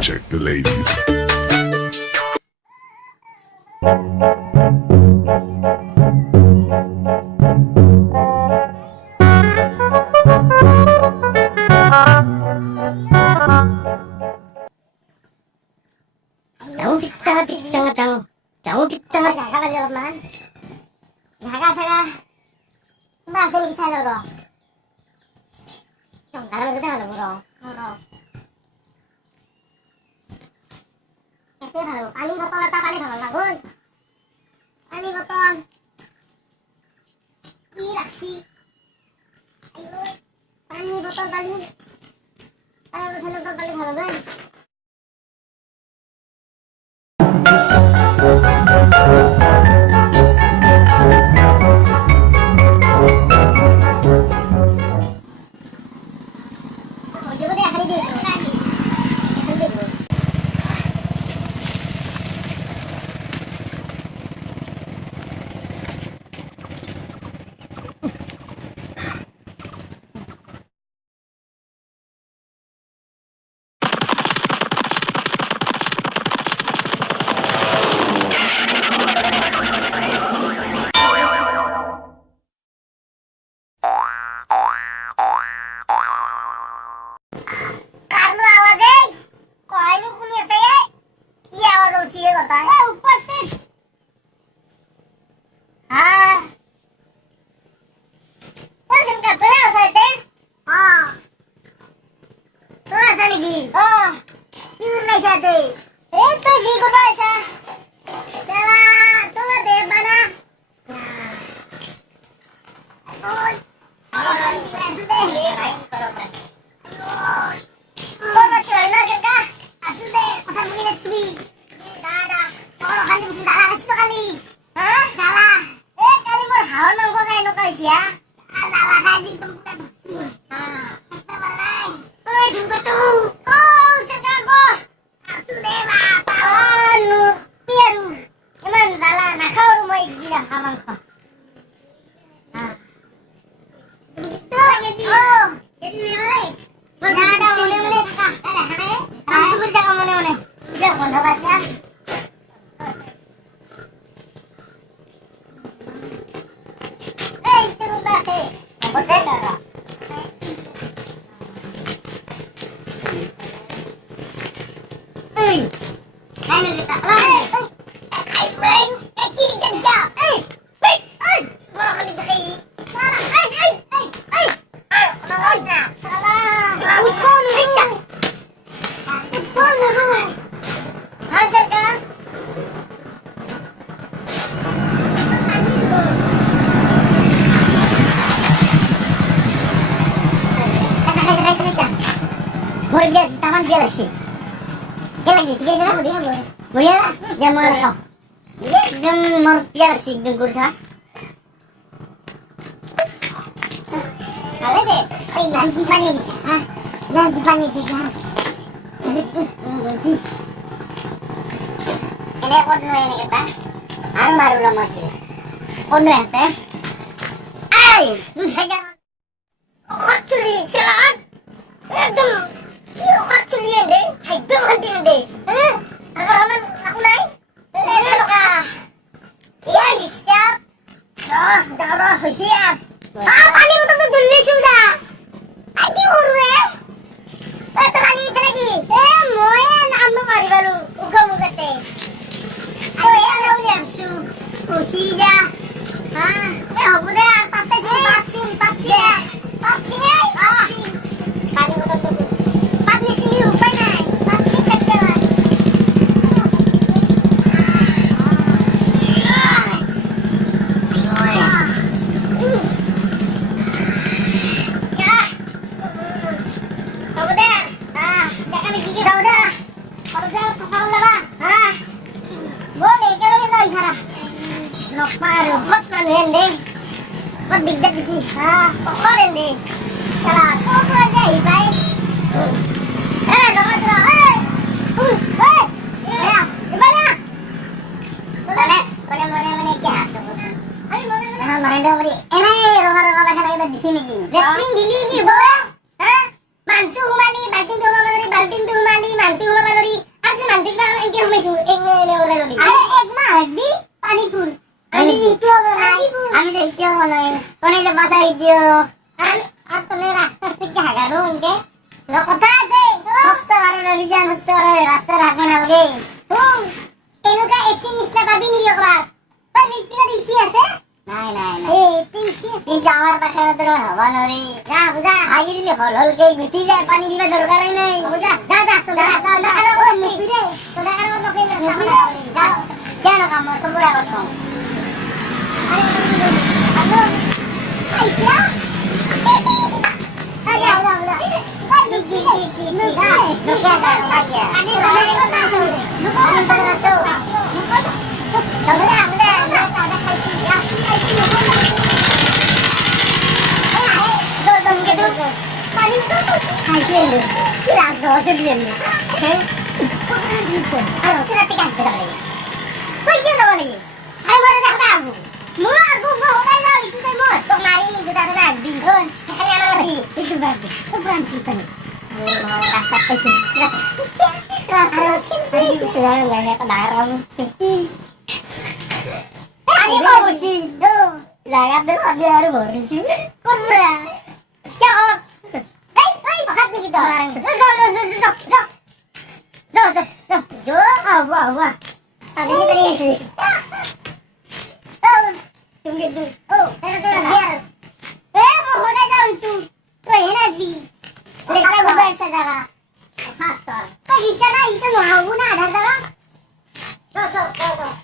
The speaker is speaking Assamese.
Check the ladies. Jangan Naga Bahasa bisa loro. Yang dalam kita ada bro. Tapi kalau paling botol tak paling kalau lagun. Paling botol. Iraksi. Ayo. Paling botol paling. Paling botol paling kalau kan. Galaxy, tiga jam boleh lah, jam mana? Jam Galaxy dengan kursa. Kalau deh, ganti panik, ganti panik sih. Ini kono ini kita, baru lah masih. Kono ya teh. Jangan. Kaculi silat. Kiro kaculi deh. Hai berhenti deh. Agaraman aku naik. Selalu kah? Iya siap. Darah siap. Paling utang tuh dulu sudah. Aji urut. Terani lagi. Moya nama mari baru. Uga teh. Ayo ya udah su. Usia. Apa dah? Vaksin. Paling utang tuh. Paling sini upay na. Vaksin kagak. Digdag di sini. Kokorin deh. Salah, kok aja ibay. Dapat dulu. Ya, gimana? Boleh kya? Ay, mereka beri. Roha bahasa kita di sini. Dating diligi, bola. Bantu mali, banting tuh mali. দিও আর তুমি রাস্তা থেকে হাগানো ইনকে কথা আছে সস্তা বারে রিজান হচ্ছে রাস্তা রাখবে না লগে এনেকা এসি নিচে পাবি নি একবার पर नीचे ऋषि আছে নাই নাই নাই এই ঋষি আছে আমার পাশে তো হবা নরে যা বুঝা আগে দিলে হল হল কে গুটি যায় পানি দিবা দরকার নাই বুঝা যা যা তো যা যা ও মুখি রে তো দেখা না তো সামনে যা কেন কাম সবরা করছ আরে আইসা আরে আলা আলা কি Lagat deh lagi hari baru sih. Kurang. Ya om. Hei, makan nih kita. Jo, wah. Tadi tadi sih. Oh, tunggu tu. Oh, ada tu biar. Mau hoda jauh itu. Tuh enak bi. Lekar bukan saja. Hah, toh. Pagi sana itu mau guna ada tak? Tuh.